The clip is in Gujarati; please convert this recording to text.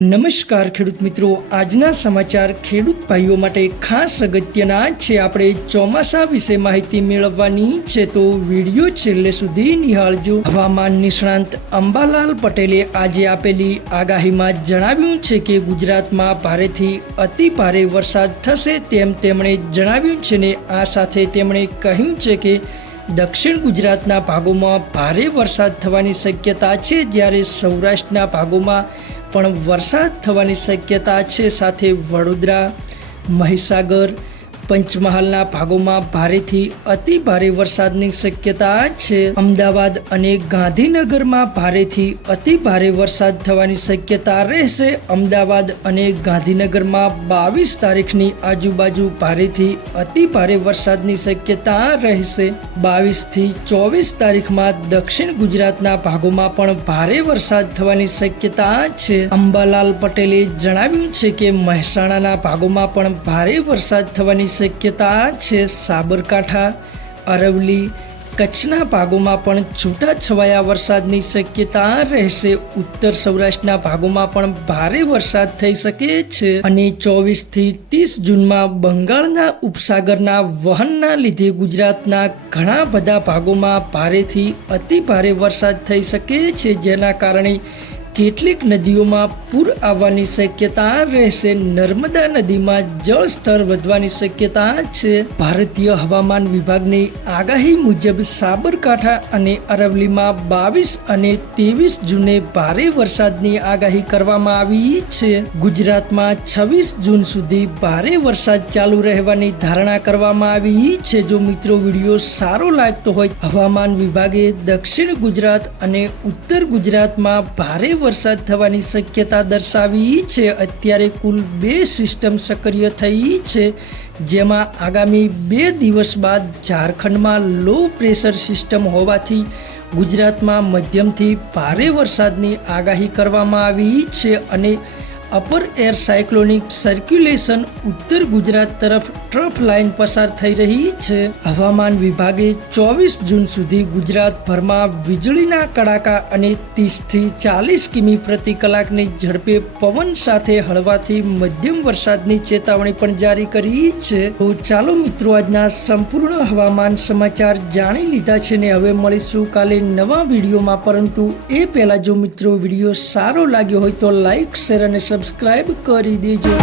નમસ્કાર ખેડૂત મિત્રો. આજના સમાચાર ખેડૂત ભાઈઓ માટે ખાસ અગત્યના છે. આપણે ચોમાસા વિશે માહિતી મેળવવાની છે તો વીડિયો છેલ્લે સુધી નિહાળજો. હવામાન નિષ્ણાંત અંબાલાલ પટેલે આજે આપેલી આગાહીમાં જણાવ્યું છે કે ગુજરાતમાં ભારેથી અતિ ભારે વરસાદ થશે તેમ તેમણે જણાવ્યું છે ને આ સાથે તેમણે કહ્યું છે કે દક્ષિણ ગુજરાતના ભાગોમાં ભારે વરસાદ થવાની શક્યતા છે, જ્યારે સૌરાષ્ટ્રના ભાગોમાં પણ વરસાદ થવાની શક્યતા છે. સાથે વડોદરા, મહીસાગર પંચમહાલના ભાગોમાં ભારેથી અતિ ભારે વરસાદની શક્યતા છે. અમદાવાદ અને ગાંધીનગરમાં ભારેથી અતિ ભારે વરસાદ થવાની શક્યતા રહેશે. અમદાવાદ અને ગાંધીનગરમાં બાવીસ તારીખની આજુબાજુ ભારેથી અતિ ભારે વરસાદની શક્યતા રહેશે. બાવીસથી ચોવીસ તારીખમાં દક્ષિણ ગુજરાતના ભાગોમાં પણ ભારે વરસાદ થવાની શક્યતા છે. અંબાલાલ પટેલે જણાવ્યું છે કે મહેસાણાના ભાગોમાં પણ ભારે વરસાદ થવાની શક્યતા છે સાબરકાંઠા અરવલી કચ્છના ભાગોમાં પણ છૂટાછવાયા વરસાદની શક્યતા રહેશે. ઉત્તર સૌરાષ્ટ્રના ભાગોમાં પણ ભારે વરસાદ થઈ શકે છે અને ચોવીસથી ત્રીસ જૂનમાં બંગાળના ઉપસાગરના વહનના લીધે ગુજરાતના ઘણા બધા ભાગોમાં ભારેથી અતિ ભારે વરસાદ થઈ શકે છે. જેના કારણે કેટલીક નદીઓમાં પૂર આવવાની શક્યતા રહેશે. નર્મદા નદીમાં જળ સ્તર વધવાની શક્યતા છે. ભારતીય હવામાન વિભાગની આગાહી મુજબ સાબરકાંઠા અને અરવલીમાં બાવીસ અને ત્રેવીસ જૂને ભારે વરસાદની આગાહી કરવામાં આવી છે. ગુજરાતમાં છવ્વીસ જૂન સુધી ભારે વરસાદ ચાલુ રહેવાની ધારણા કરવામાં આવી છે. જો મિત્રો વીડિયો સારો લાગતો હોય, હવામાન વિભાગે દક્ષિણ ગુજરાત અને ઉત્તર ગુજરાતમાં ભારે વરસાદ થવાની શક્યતા દર્શાવી છે. અત્યારે કુલ બે સિસ્ટમ સક્રિય થઈ છે, જેમાં આગામી બે દિવસ બાદ ઝારખંડમાં લો પ્રેશર સિસ્ટમ હોવાથી ગુજરાતમાં મધ્યમથી ભારે વરસાદની આગાહી કરવામાં આવી છે અને અપર એર સાયક્લોનિક સર્ક્યુલેશન ઉત્તર ગુજરાત તરફ ટ્રફ લાઇન પસાર થઈ રહી છે. હવામાન વિભાગે ચોવીસ જૂન સુધી ગુજરાતભરમાં વીજળીના કડાકા અને ત્રીસથી ચાલીસ કિમી પ્રતિ કલાકની ઝડપે પવન સાથે હળવાથી મધ્યમ વરસાદની ચેતવણી પણ જારી કરી છે. તો ચાલો મિત્રો, આજના સંપૂર્ણ હવામાન સમાચાર જાણી લીધા છે ને હવે મળીશું કાલે નવા વિડીયોમાં. પરંતુ એ પહેલાં જો મિત્રો વીડિયો સારો લાગ્યો હોય તો લાઈક, શેર અને સબસ્ક્રાઈબ કરી દેજો.